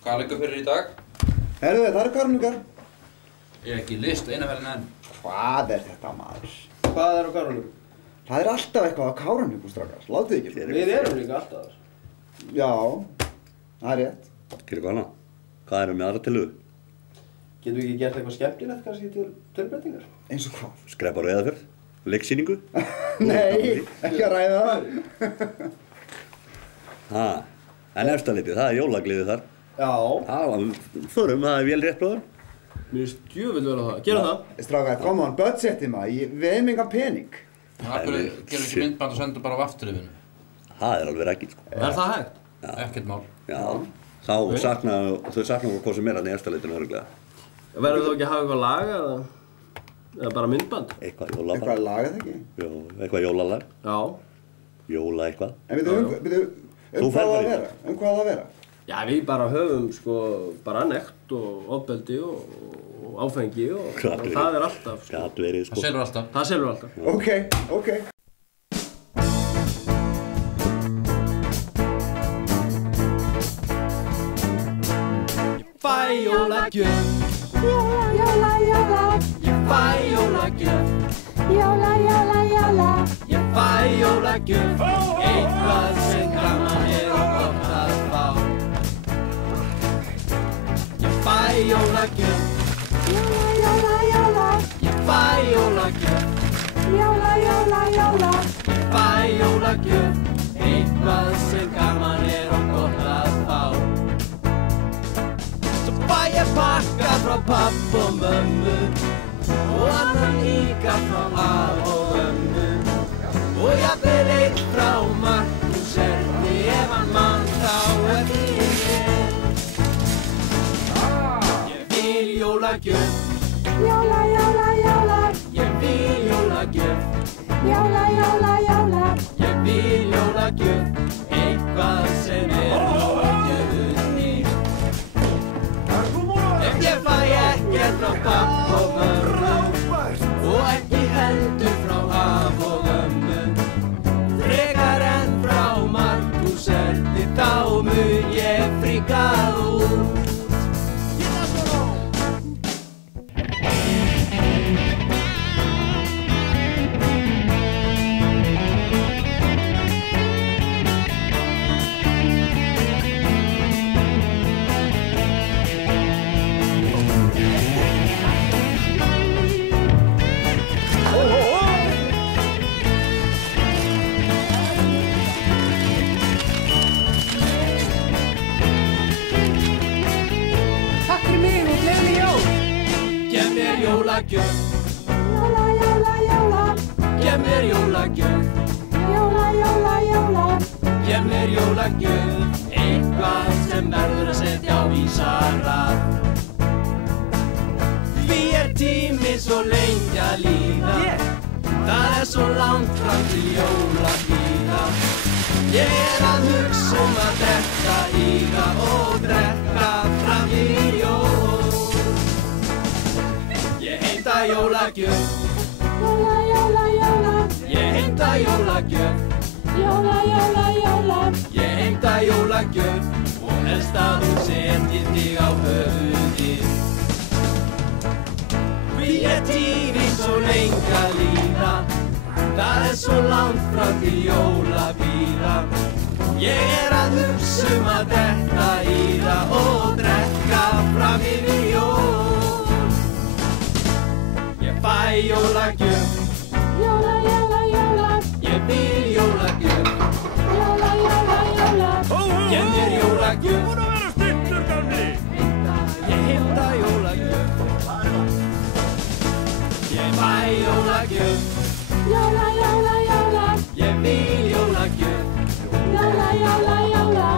Hvað liggur fyrir í dag? Herðu, það eru karunningar. Ég er ekki í list eina ferðin enn. Hvað er þetta, maður? Hvað er á karunningu? Það er alltaf eitthvað á karunningu, strákar. Látið ekki. Við erum líka alltaf þar. Já, það er rétt. Gerir hvað annað? Hvað erum við aðra tillögu? Getum við ekki gert eitthvað skemmtilegt kannski til tölbreytingar? Eins og hvað? Skrepp á Rauðafjörð? Leiksýningu? Nei, ekki að ræða það. Ha, en efstalitið, það er jólagliðið þar. Já. Förum, það er vel rétt bróður. Mér finnst djöfull vera það. Gerum það. Strákar, come on, budgetið maður. Við hefum engan pening. Akkur gerum ekki myndband og sendum bara á afturlifinu. Það er alveg rækið, sko. Er það hægt? Ekkert mál. Já, þau sakna okkur hvað sem er hann í efstalitinu öruglega. Verður þú ekki að hafa eitthvað lag eða bara myndband? Eitthvað jólalag. Eitthvað lagað ekki? Jó, eitthvað jólalag. Já. Jóla eitthvað. En um hvað það vera? Já, við bara höfum sko bara nekt og ofbeldi og áfengi og það er alltaf sko. Gat verið sko. Það selur alltaf. Það selur alltaf. Ok. Ég fæ jólagjöf. Jóla. Ég fæ jólagjöf. Jóla. Ég fæ jólagjöf. Eitthvað sem gaman er og gott að fá. Ég fæ jólagjöf. Jóla. Ég fæ jólagjöf. Jóla. Ég fæ jólagjöf. Eitthvað sem gaman er og gott að fá. Svo fæ ég pakka frá papp og mömmu og annan líka frá af og ömmu og jafnvel einn frá Markús Erni ef hann mann þá eftir mér. Ég vil jólagjöf. Jóla. Ég vil jólagjöf. Jóla. Ég vil jólagjöf. Eitthvað sem er jólagjöfunni. Ef ég fæ ekkert frá papp og mömmu og ekki heldur frá af og ömmu frekar en frá Markús Erni þá mun ég fríka út. Takk fyrir mig og gleðileg jól. Gef mér jólagjöf. Jóla. Gef mér jólagjöf. Jóla. Gef mér jólagjöf. Eitthvað sem verður að setja á vísarrað. Því er tími svo lengi að líða. Það er svo langt fram til jóla bíða. Ég er að hugsa að drekka í það og drekka fram í jól. Ég heimta jólagjöf. Jóla. Ég heimta jólagjöf. Jóla. Ég heimta jólagjöf og helst að þú setjir þig á höfuðið. Því er tíminn svo lengi að líða. Það er svo langt frá til jóla bíða. Ég er að hugsa að drekka í það og drekka fram yfir jól. Ég fæ jólagjöf. Jóla. Ég vil jólagjöf. Jóla. Gef mér jólagjöf. Búin að vera stillur, gamli! Ég heimta jólagjöf. Ég fæ jólagjöf. Jóla. Ég vil jólagjöf. Jóla.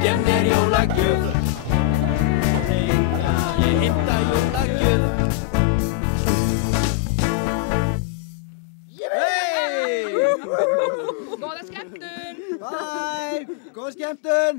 Gef mér jólagjöf. Ég heimta jólagjöf. Góða skemmtun! Bye! Góð skemmtun!